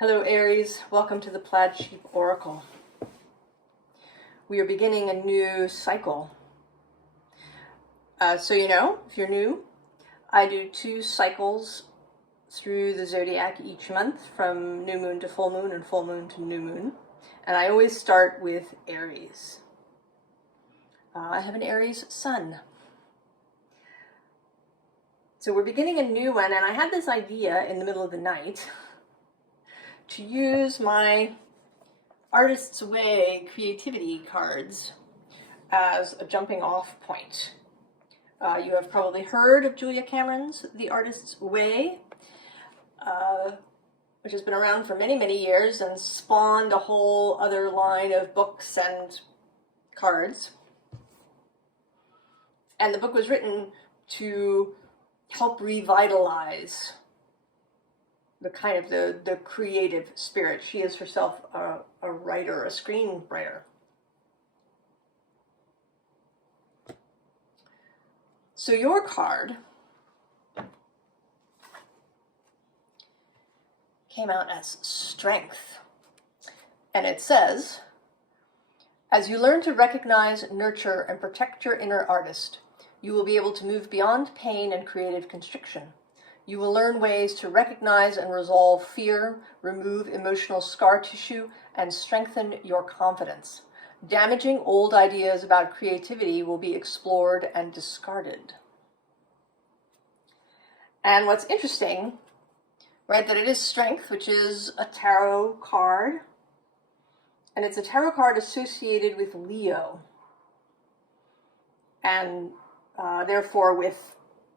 Hello Aries, welcome to the Plaid Sheep Oracle. We are beginning a new cycle. So you know, if you're new, I do 2 cycles through the zodiac each month, from new moon to full moon and full moon to new moon. And I always start with Aries. I have an Aries sun. So we're beginning a new one, and I had this idea in the middle of the night to use my Artist's Way creativity cards as a jumping off point. You have probably heard of Julia Cameron's The Artist's Way, which has been around for many, many years and spawned a whole other line of books and cards. And the book was written to help revitalize the kind of the creative spirit. She is herself a writer, a screenwriter. So your card came out as Strength, and it says, as you learn to recognize, nurture, and protect your inner artist, you will be able to move beyond pain and creative constriction. You will learn ways to recognize and resolve fear, remove emotional scar tissue, and strengthen your confidence. Damaging old ideas about creativity will be explored and discarded. And what's interesting, right, that it is Strength, which is a tarot card, and it's a tarot card associated with Leo, and therefore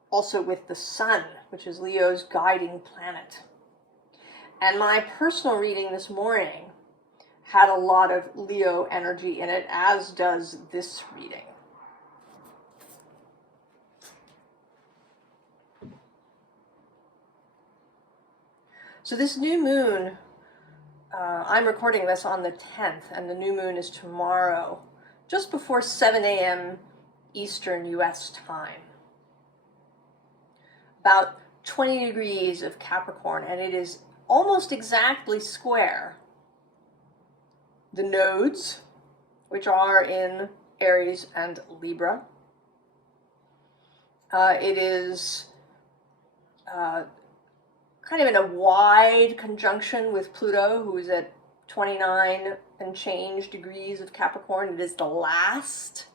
also with the sun, which is Leo's guiding planet. And my personal reading this morning had a lot of Leo energy in it, as does this reading. So this new moon, I'm recording this on the 10th, and the new moon is tomorrow, just before 7 a.m. Eastern US time. About 20 degrees of Capricorn, and it is almost exactly square the nodes, which are in Aries and Libra. It is kind of in a wide conjunction with Pluto, who is at 29 and change degrees of Capricorn. It is the last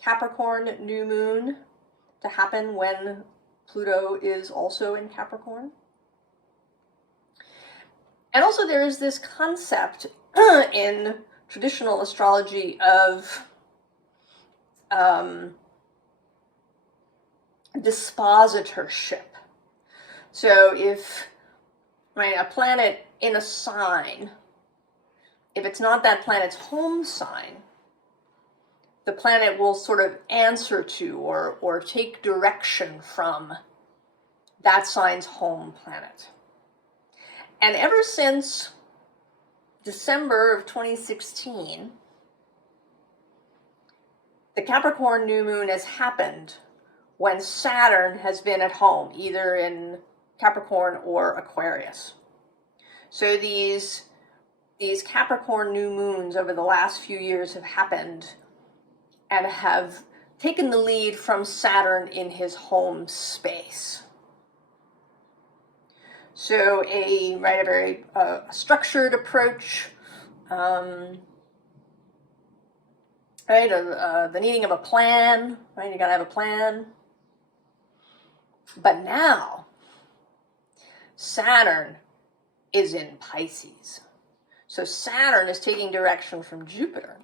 Capricorn new moon to happen when Pluto is also in Capricorn. And also there is this concept in traditional astrology of dispositorship. So if a planet in a sign, if it's not that planet's home sign, the planet will sort of answer to or take direction from that sign's home planet. And ever since December of 2016, the Capricorn new moon has happened when Saturn has been at home, either in Capricorn or Aquarius. So these Capricorn new moons over the last few years have happened and have taken the lead from Saturn in his home space. So a very structured approach, the needing of a plan, right? You gotta have a plan. But now, Saturn is in Pisces. So Saturn is taking direction from Jupiter,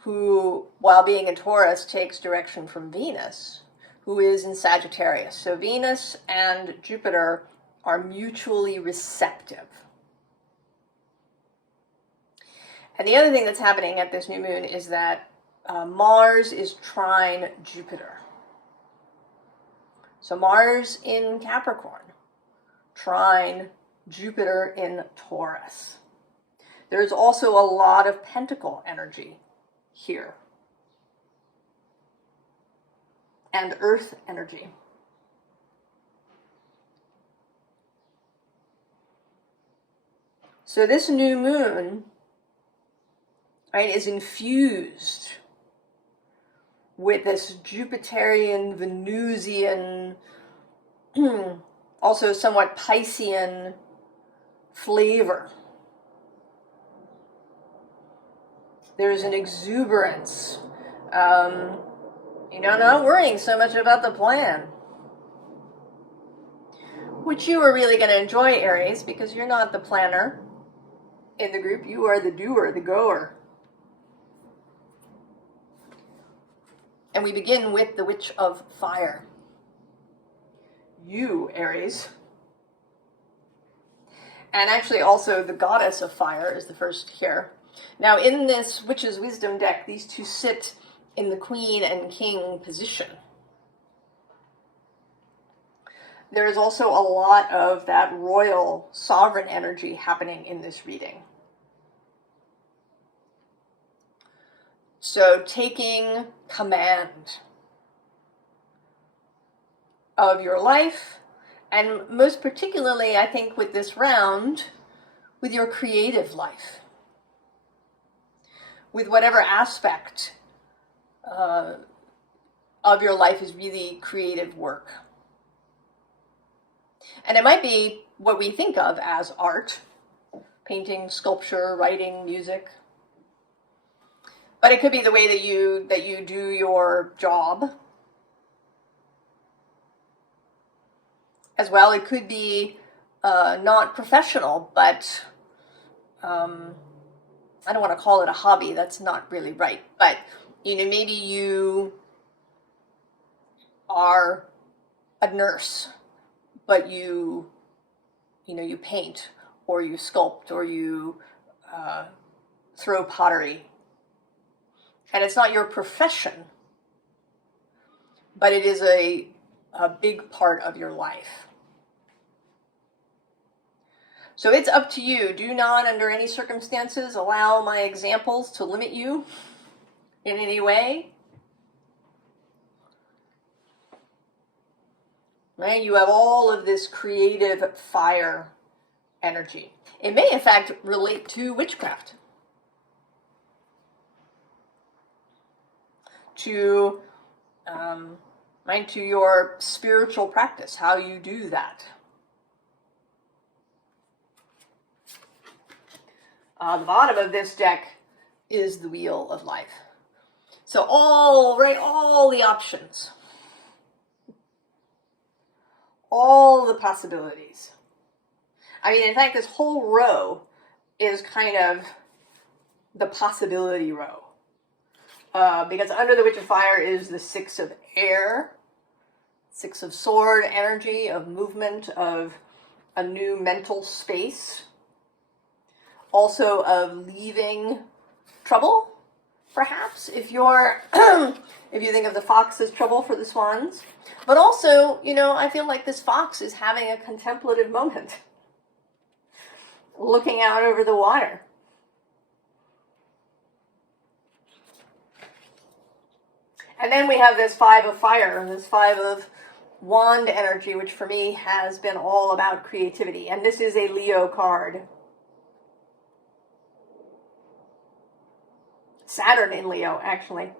who, while being in Taurus, takes direction from Venus, who is in Sagittarius. So Venus and Jupiter are mutually receptive. And the other thing that's happening at this new moon is that Mars is trine Jupiter. So Mars in Capricorn, trine Jupiter in Taurus. There's also a lot of pentacle energy here, and earth energy. So this new moon, right, is infused with this Jupiterian, Venusian, also somewhat Piscean flavor. There's an exuberance. Not worrying so much about the plan, which you are really going to enjoy, Aries, because you're not the planner in the group. You are the doer, the goer. And we begin with the Witch of Fire. You, Aries. And actually also the Goddess of Fire is the first here. Now in this Witch's Wisdom deck, these two sit in the Queen and King position. There is also a lot of that royal sovereign energy happening in this reading. So taking command of your life, and most particularly, I think, with this round, with your creative life, with whatever aspect of your life is really creative work. And it might be what we think of as art, painting, sculpture, writing, music. But it could be the way that you do your job as well. It could be not professional, but I don't want to call it a hobby. That's not really right. But maybe you are a nurse, but you paint, or you sculpt, or you throw pottery. And it's not your profession, but it is a big part of your life. So it's up to you. Do not, under any circumstances, allow my examples to limit you in any way. Right? You have all of this creative fire energy. It may, in fact, relate to witchcraft. To your spiritual practice, how you do that. The bottom of this deck is the Wheel of Life. So all the options, all the possibilities. In fact, this whole row is kind of the possibility row. Because under the Witch of Fire is the Six of Air, Six of Sword energy, of movement, of a new mental space. Also of leaving trouble, perhaps, if you're, if you think of the fox as trouble for the swans. But also, I feel like this fox is having a contemplative moment, looking out over the water. And then we have this Five of Fire, and this Five of Wand energy, which for me has been all about creativity. And this is a Leo card. Saturn in Leo, actually,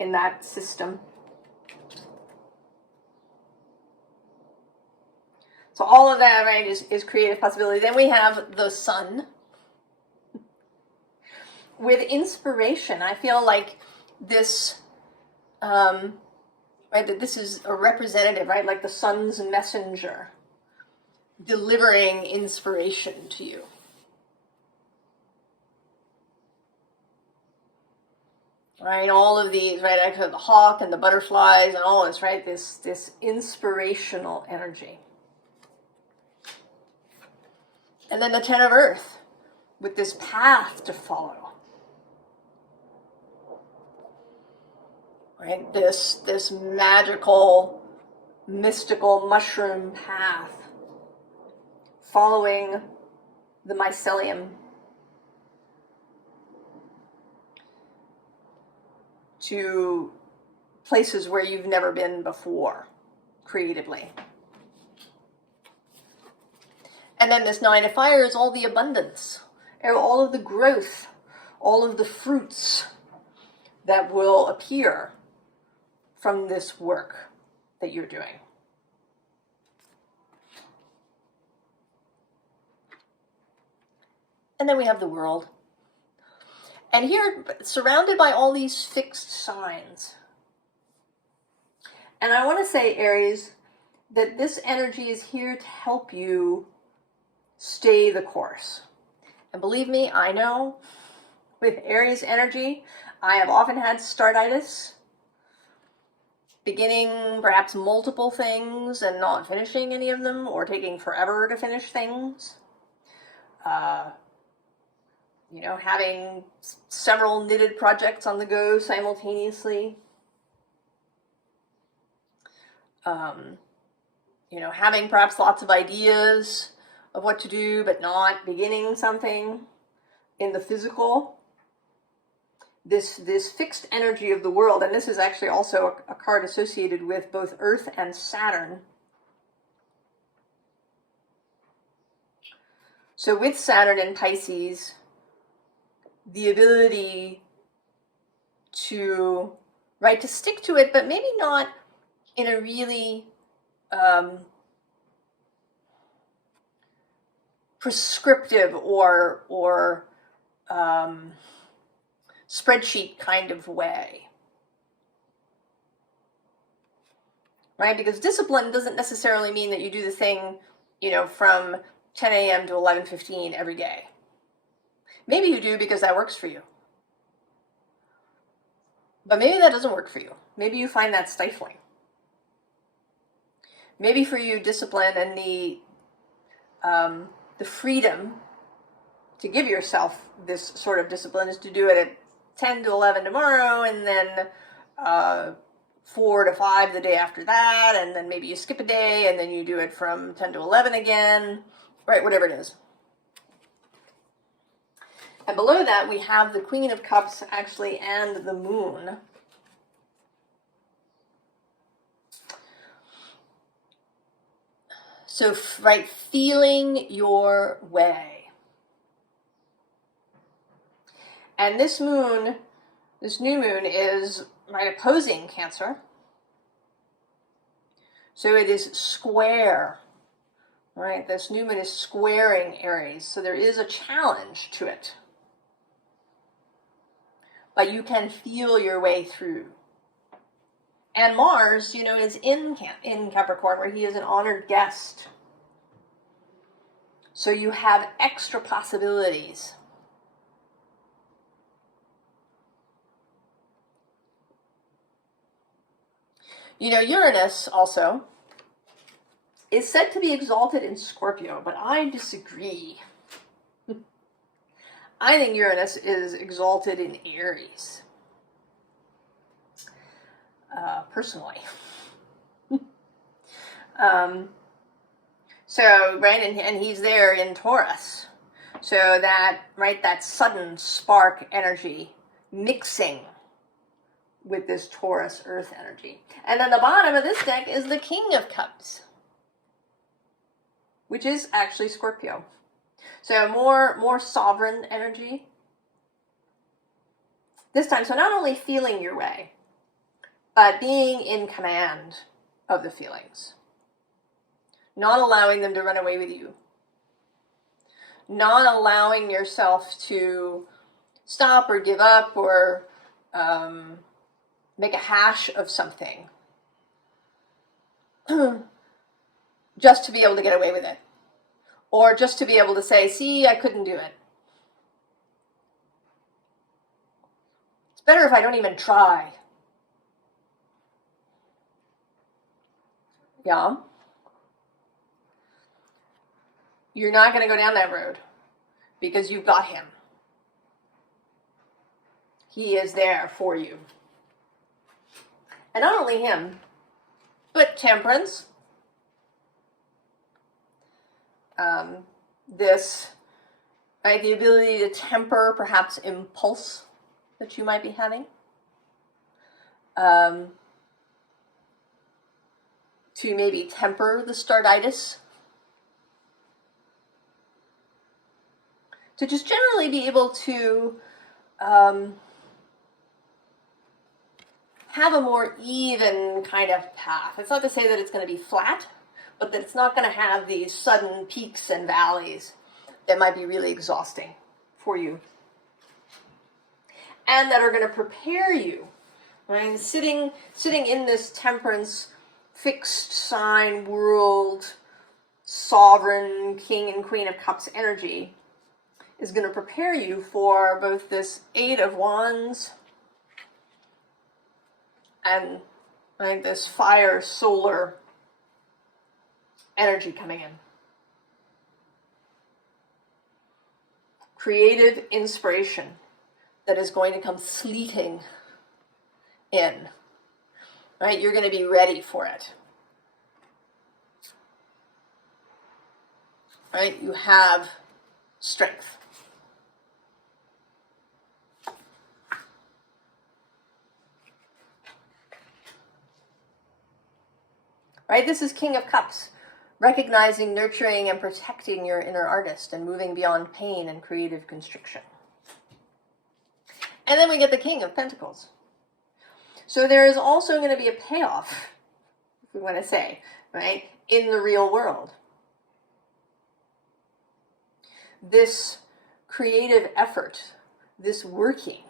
in that system. So all of that, right, is creative possibility. Then we have the Sun. With inspiration, I feel like this, right, that this is a representative, right, like the sun's messenger, delivering inspiration to you. Right, all of these, right, actually the hawk and the butterflies and all this, right, this inspirational energy. And then the Ten of Earth, with this path to follow. Right, this magical, mystical mushroom path, following the mycelium to places where you've never been before, creatively. And then this 9 of fire is all the abundance, all of the growth, all of the fruits that will appear from this work that you're doing. And then we have the world. And here, surrounded by all these fixed signs. And I want to say, Aries, that this energy is here to help you stay the course. And believe me, I know with Aries energy, I have often had startitis, beginning perhaps multiple things and not finishing any of them, or taking forever to finish things. You know, having several knitted projects on the go simultaneously. You know, having perhaps lots of ideas of what to do, but not beginning something in the physical. This fixed energy of the world, and this is actually also a card associated with both Earth and Saturn. So with Saturn in Pisces, the ability to stick to it, but maybe not in a really prescriptive or spreadsheet kind of way, right? Because discipline doesn't necessarily mean that you do the thing, you know, from 10 a.m. to 11:15 every day. Maybe you do because that works for you. But maybe that doesn't work for you. Maybe you find that stifling. Maybe for you, discipline and the freedom to give yourself this sort of discipline is to do it at 10 to 11 tomorrow, and then 4 to 5 the day after that, and then maybe you skip a day, and then you do it from 10 to 11 again, right, whatever it is. And below that, we have the Queen of Cups, actually, and the Moon. So, right, feeling your way. And this moon, this new moon is, right, opposing Cancer. So it is square, right? This new moon is squaring Aries. So there is a challenge to it. But you can feel your way through. And Mars, you know, is in Capricorn, where he is an honored guest. So you have extra possibilities. You know, Uranus also is said to be exalted in Scorpio, but I disagree. I think Uranus is exalted in Aries. Personally. So, right, and he's there in Taurus. So that, right, that sudden spark energy mixing with this Taurus earth energy. And then the bottom of this deck is the King of Cups, which is actually Scorpio. So more sovereign energy this time. So not only feeling your way, but being in command of the feelings. Not allowing them to run away with you. Not allowing yourself to stop or give up or make a hash of something just to be able to get away with it. Or just to be able to say, see, I couldn't do it. It's better if I don't even try. Yeah? You're not going to go down that road because you've got him. He is there for you. And not only him, but Temperance. The ability to temper perhaps impulse that you might be having. To maybe temper the startitis. to just generally be able to have a more even kind of path. It's not to say that it's going to be flat, but that it's not going to have these sudden peaks and valleys that might be really exhausting for you. And that are going to prepare you, right? Sitting in this temperance, fixed sign world, sovereign king and queen of cups energy is going to prepare you for both this Eight of Wands and this fire solar energy coming in. Creative inspiration that is going to come sleeting in. Right? You're going to be ready for it. Right? You have strength. Right? This is King of Cups, recognizing, nurturing, and protecting your inner artist and moving beyond pain and creative constriction. And then we get the King of Pentacles. So there is also going to be a payoff, if we want to say, right, in the real world. This creative effort, this working,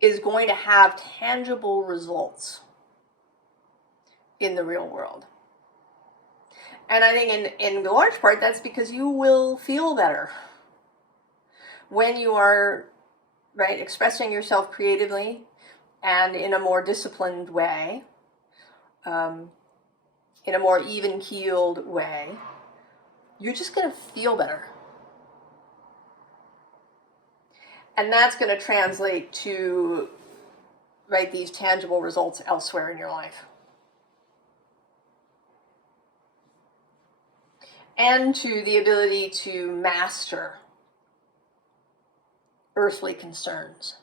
is going to have tangible results in the real world. And I think in large part, that's because you will feel better when you are, right, expressing yourself creatively and in a more disciplined way, in a more even-keeled way. You're just going to feel better. And that's going to translate to, right, these tangible results elsewhere in your life. And to the ability to master earthly concerns.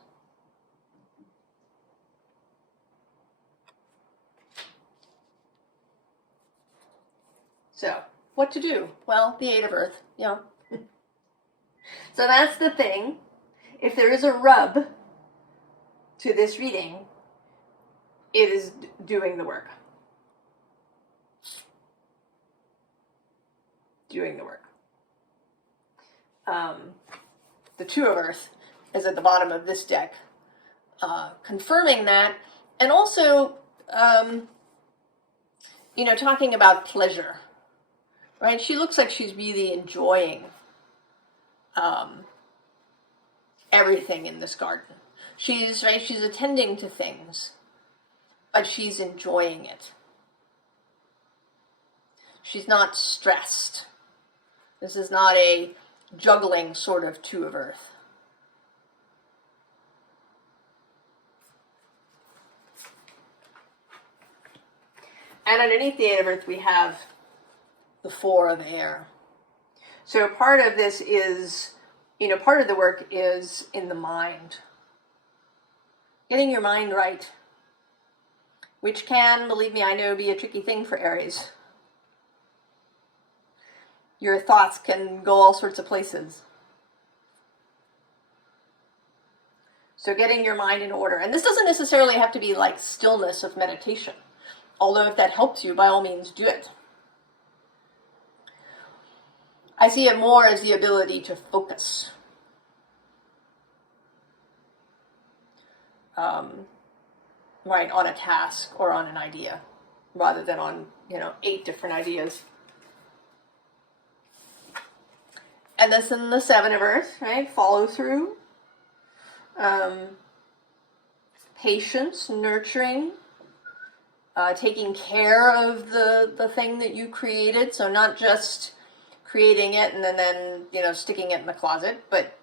So, what to do? Well, the Eight of Earth, yeah. So that's the thing. If there is a rub to this reading, it is doing the work. Doing the work. The Two of Earth is at the bottom of this deck, confirming that, and also, talking about pleasure, right? She looks like she's really enjoying everything in this garden. She's attending to things, but she's enjoying it. She's not stressed. This is not a juggling sort of Two of Earth. And underneath the Eight of Earth, we have the Four of Air. So part of this is, part of the work is in the mind. Getting your mind right. Which can, believe me, I know, be a tricky thing for Aries. Your thoughts can go all sorts of places. So getting your mind in order. And this doesn't necessarily have to be like stillness of meditation. Although if that helps you, by all means, do it. I see it more as the ability to focus. Right, on a task or on an idea, rather than on, 8 different ideas. And this in the Seven of Earth, right? Follow through. Patience, nurturing, taking care of the thing that you created. So not just creating it and then sticking it in the closet, but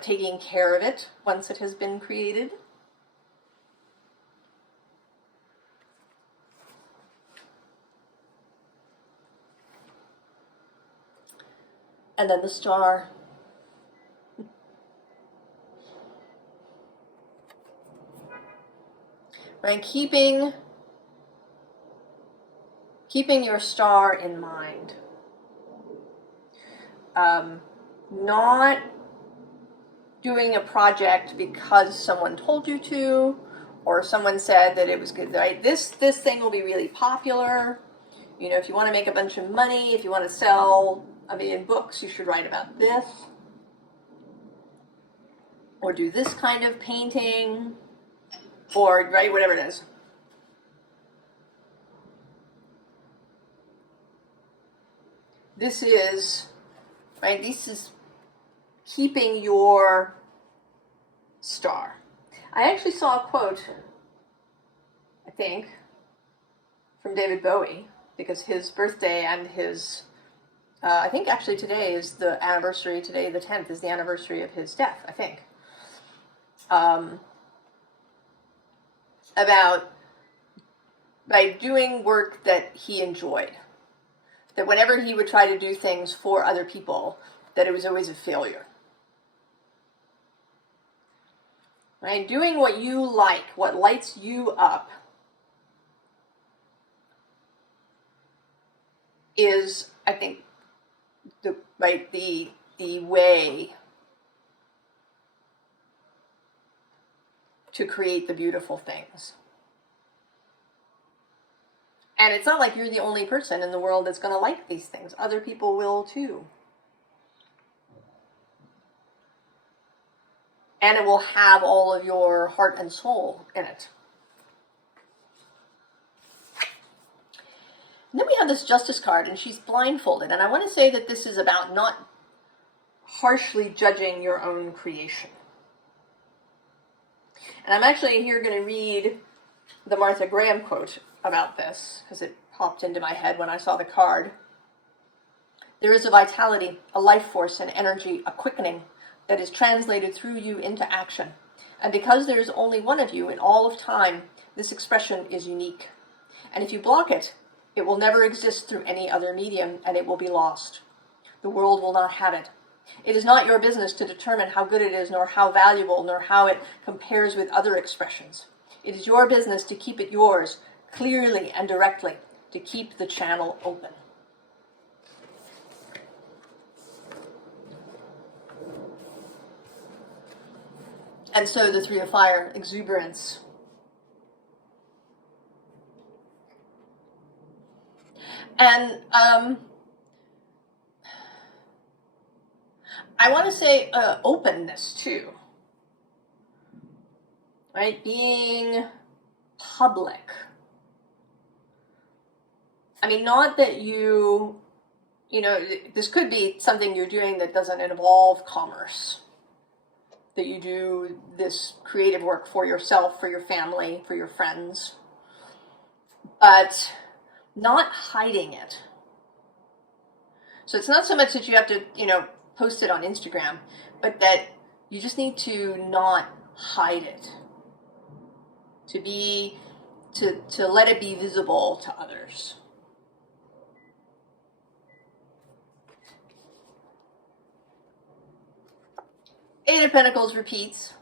taking care of it once it has been created. And then the Star. Right, keeping your star in mind. not doing a project because someone told you to, or someone said that it was good, right? This thing will be really popular. You know, if you want to make a bunch of money, if you want to sell 1 million books, you should write about this. Or do this kind of painting, or, right, whatever it is. This is, right, this is keeping your star. I actually saw a quote, I think, from David Bowie, because his birthday and his, I think actually today is the anniversary, today the 10th is the anniversary of his death, I think. About by doing work that he enjoyed. That whenever he would try to do things for other people, that it was always a failure. Right? Doing what you like, what lights you up, is, I think, the way to create the beautiful things. And it's not like you're the only person in the world that's going to like these things. Other people will too. And it will have all of your heart and soul in it. And then we have this Justice card, and she's blindfolded. And I want to say that this is about not harshly judging your own creation. And I'm actually here going to read the Martha Graham quote about this, because it popped into my head when I saw the card. There is a vitality, a life force, an energy, a quickening that is translated through you into action. And because there is only one of you in all of time, this expression is unique. And if you block it, it will never exist through any other medium, and it will be lost. The world will not have it. It is not your business to determine how good it is, nor how valuable, nor how it compares with other expressions. It is your business to keep it yours, clearly and directly, to keep the channel open. And so the Three of Fire, exuberance. And I want to say openness too, right? Being public. I mean, not that you know, this could be something you're doing that doesn't involve commerce. That you do this creative work for yourself, for your family, for your friends. But not hiding it. So it's not so much that you have to, you know, post it on Instagram, but that you just need to not hide it. To let it be visible to others. Eight of Pentacles repeats,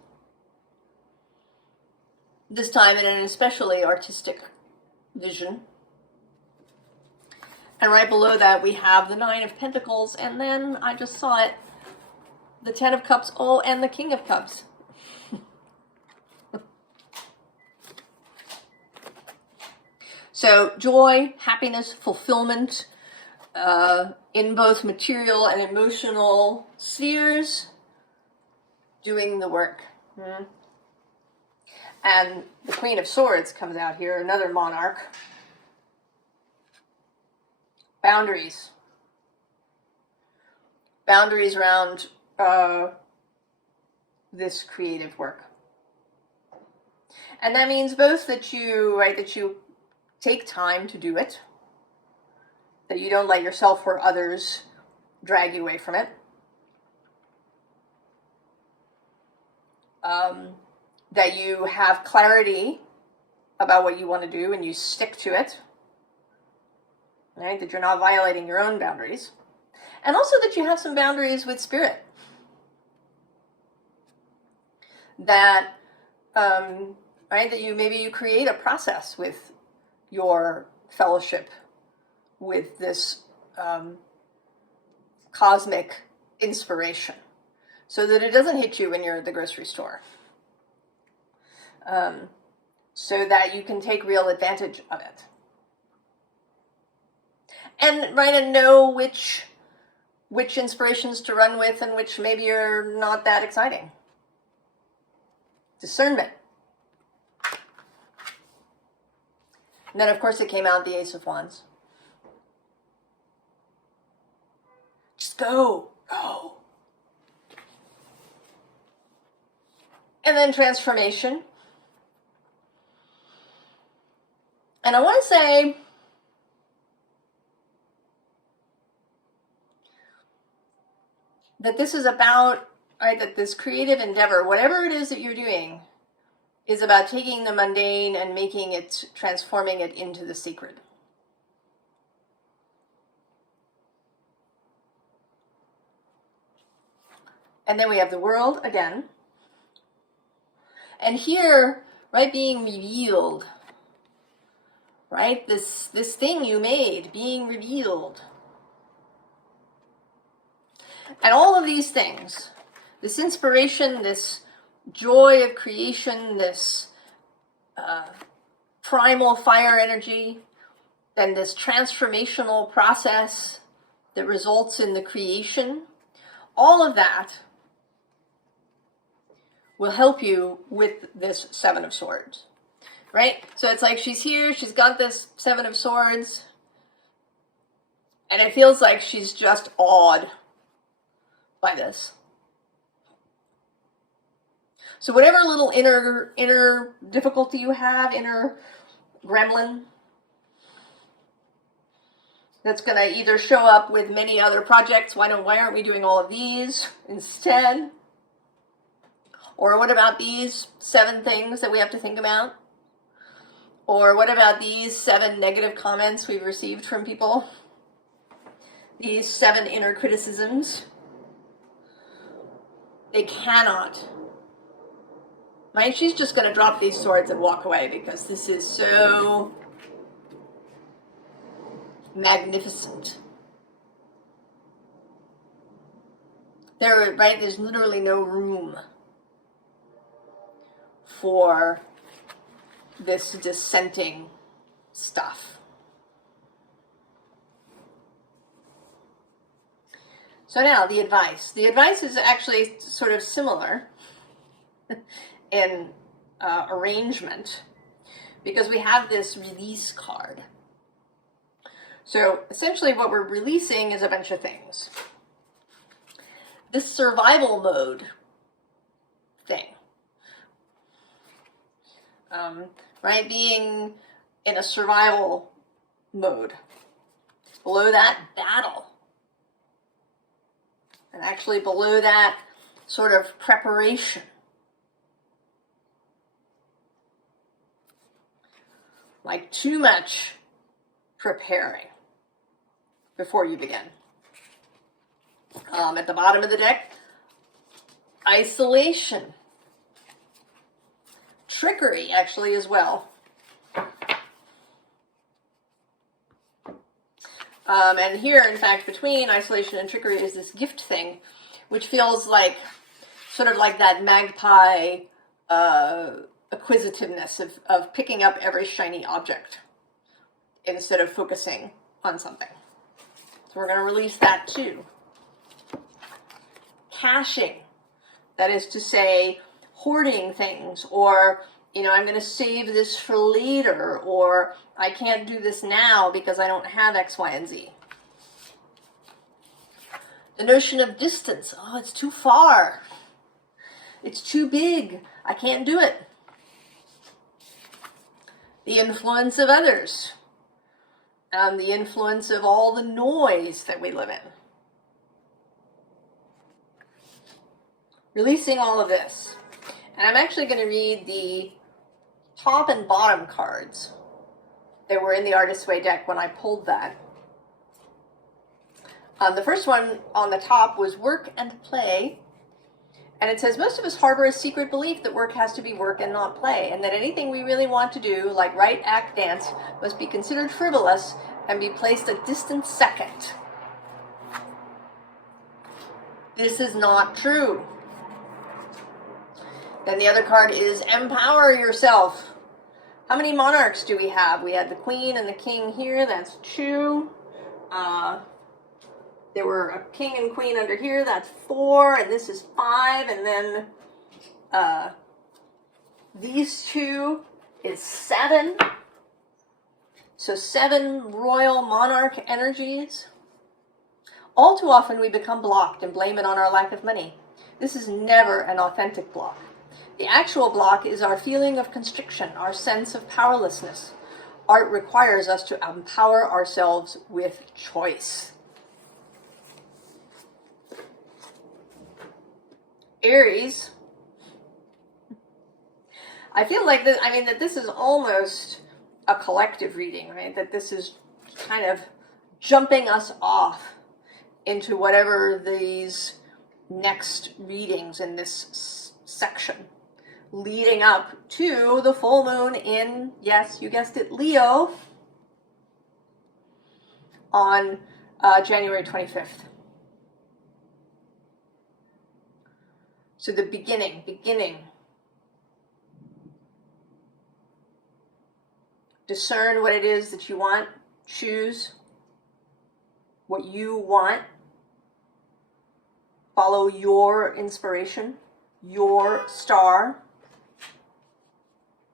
this time in an especially artistic vision. And right below that we have the Nine of Pentacles, and then I just saw it, the Ten of Cups, oh, and the King of Cups. So joy, happiness, fulfillment in both material and emotional spheres, doing the work. And the Queen of Swords comes out here, another monarch. Boundaries. Boundaries around this creative work. And that means both that you, right, that you take time to do it, that you don't let yourself or others drag you away from it, that you have clarity about what you want to do and you stick to it, right? That you're not violating your own boundaries, and also that you have some boundaries with spirit, that right, that maybe you create a process with your fellowship with this cosmic inspiration so that it doesn't hit you when you're at the grocery store. So that you can take real advantage of it. And and know which inspirations to run with and which maybe are not that exciting. Discernment. And then, of course, it came out the Ace of Wands. Just go. And then transformation. And I want to say that this is about, that this creative endeavor, whatever it is that you're doing, is about taking the mundane and transforming it into the sacred. And then we have the World again. And here, being revealed, this thing you made being revealed. And all of these things, this inspiration, this joy of creation, this primal fire energy, then this transformational process that results in the creation, all of that will help you with this Seven of Swords, right? So it's like she's here, she's got this Seven of Swords, and it feels like she's just awed by this. So whatever little inner difficulty you have, inner gremlin, that's going to either show up with many other projects. Why aren't we doing all of these instead? Or what about these 7 things that we have to think about? Or what about these 7 negative comments we've received from people? These 7 inner criticisms. They cannot. She's just going to drop these swords and walk away because this is so magnificent. There's literally no room for this dissenting stuff. So now the advice. The advice is actually sort of similar in arrangement because we have this release card. So essentially what we're releasing is a bunch of things. This survival mode thing. Being in a survival mode. Below that, battle. And actually below that, sort of preparation. Like too much preparing before you begin. At the bottom of the deck, isolation. Trickery, actually, as well. And here, in fact, between isolation and trickery is this gift thing, which feels like, sort of like that magpie acquisitiveness of picking up every shiny object instead of focusing on something. So we're going to release that too. Caching, that is to say, hoarding things, or, I'm going to save this for later, or I can't do this now because I don't have X, Y, and Z. The notion of distance. Oh, it's too far. It's too big. I can't do it. The influence of others. The influence of all the noise that we live in. Releasing all of this. And I'm actually going to read the top and bottom cards that were in the Artist's Way deck when I pulled that. The first one on the top was work and play. And it says, most of us harbor a secret belief that work has to be work and not play, and that anything we really want to do, like write, act, dance, must be considered frivolous and be placed a distant second. This is not true. Then the other card is empower yourself. How many monarchs do we have? We had the queen and the king here. That's 2. There were a king and queen under here. That's 4. And this is 5. And then these 2 is 7. So 7 royal monarch energies. All too often we become blocked and blame it on our lack of money. This is never an authentic block. The actual block is our feeling of constriction, our sense of powerlessness. Art requires us to empower ourselves with choice. Aries. I feel like this, that this is almost a collective reading, right? That this is kind of jumping us off into whatever these next readings in this section, leading up to the full moon in, yes, you guessed it, Leo, on January 25th. So the beginning. Discern what it is that you want. Choose what you want. Follow your inspiration, your star,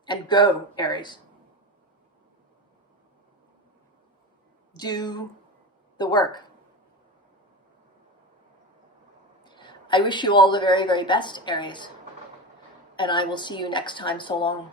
and go, Aries. Do the work. I wish you all the very, very best, Aries, and I will see you next time. So long.